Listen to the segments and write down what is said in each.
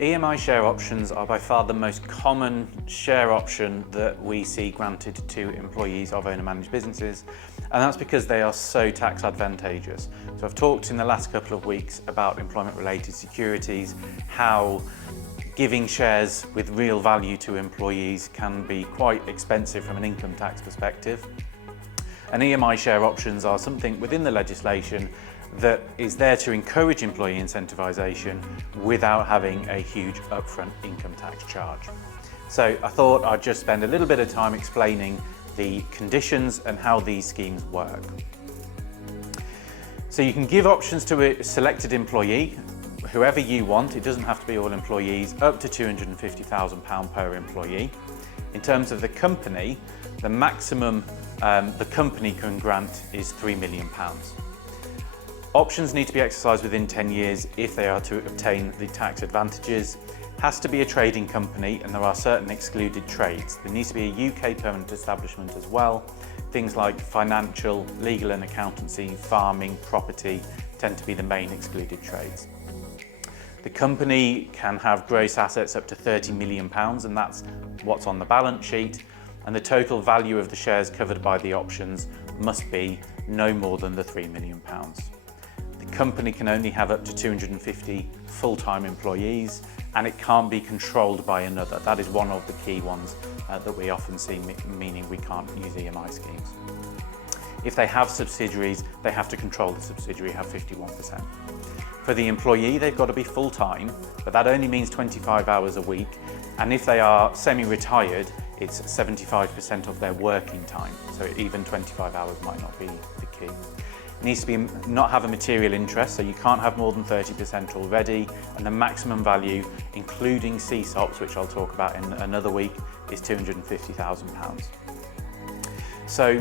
EMI share options are by far the most common share option that we see granted to employees of owner-managed businesses, and that's because they are so tax advantageous. So I've talked in the last couple of weeks about employment-related securities, how giving shares with real value to employees can be quite expensive from an income tax perspective. And EMI share options are something within the legislation that is there to encourage employee incentivisation without having a huge upfront income tax charge. So I thought I'd just spend a little bit of time explaining the conditions and how these schemes work. So you can give options to a selected employee, whoever you want. It doesn't have to be all employees, up to £250,000 per employee. In terms of the company, the maximum the company can grant is £3 million. Options need to be exercised within 10 years if they are to obtain the tax advantages. Has to be a trading company, and there are certain excluded trades. There needs to be a UK permanent establishment as well. Things like financial, legal and accountancy, farming, property tend to be the main excluded trades. The company can have gross assets up to £30 million, and that's what's on the balance sheet. And the total value of the shares covered by the options must be no more than the £3 million. The company can only have up to 250 full-time employees, and it can't be controlled by another. That is one of the key ones that we often see, meaning we can't use EMI schemes. If they have subsidiaries, they have to control the subsidiary, have 51%. For the employee, they've got to be full-time, but that only means 25 hours a week. And if they are semi-retired, it's 75% of their working time. So even 25 hours might not be the key. It needs to be not have a material interest, so you can't have more than 30% already, and the maximum value, including CSOPs, which I'll talk about in another week, is £250,000. So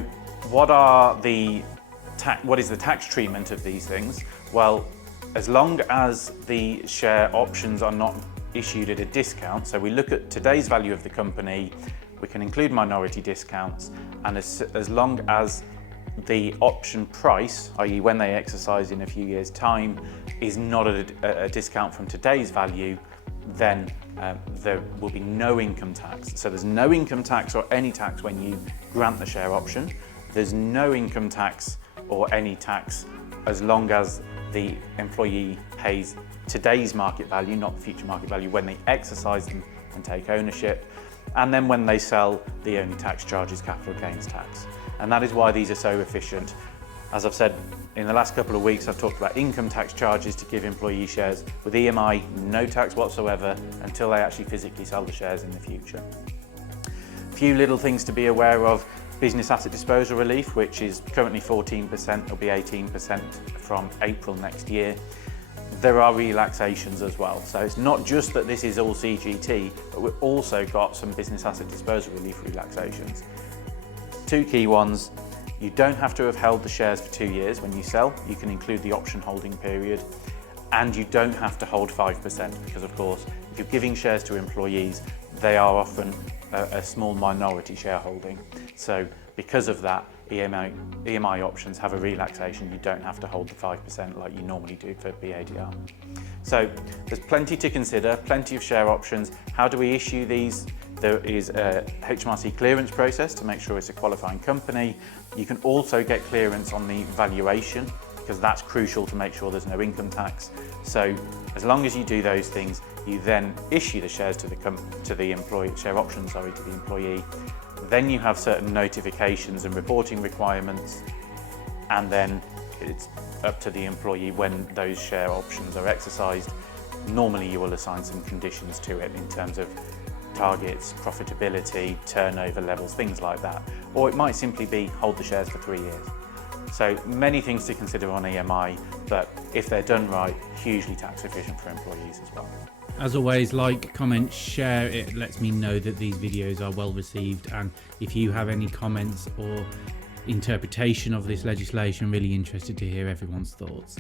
what is the tax treatment of these things? Well, as long as the share options are not issued at a discount, so we look at today's value of the company, we can include minority discounts, and as long as the option price, i.e. when they exercise in a few years' time, is not at a discount from today's value, then there will be no income tax. So there's no income tax or any tax when you grant the share option. There's no income tax or any tax as long as the employee pays today's market value, not the future market value, when they exercise them and take ownership. And then when they sell, the only tax charge is capital gains tax. And that is why these are so efficient. As I've said in the last couple of weeks, I've talked about income tax charges to give employee shares. With EMI, no tax whatsoever until they actually physically sell the shares in the future. A few little things to be aware of. Business asset disposal relief, which is currently 14%, will be 18% from April next year. There are relaxations as well. So it's not just that this is all CGT, but we've also got some business asset disposal relief relaxations. Two key ones: you don't have to have held the shares for 2 years when you sell. You can include the option holding period, and you don't have to hold 5%, because of course, if you're giving shares to employees, they are often a small minority shareholding. So because of that, EMI options have a relaxation. You don't have to hold the 5% like you normally do for BADR. So there's plenty to consider, plenty of share options. How do we issue these? There is a HMRC clearance process to make sure it's a qualifying company. You can also get clearance on the valuation, because that's crucial to make sure there's no income tax. So as long as you do those things, you then issue the shares to the employee, share options, sorry, to the employee. Then you have certain notifications and reporting requirements, and then it's up to the employee when those share options are exercised. Normally you will assign some conditions to it in terms of targets, profitability, turnover levels, things like that. Or it might simply be hold the shares for 3 years. So many things to consider on EMI, but if they're done right, hugely tax efficient for employees as well. As always, like, comment, share. It lets me know that these videos are well received, and if you have any comments or interpretation of this legislation, really interested to hear everyone's thoughts.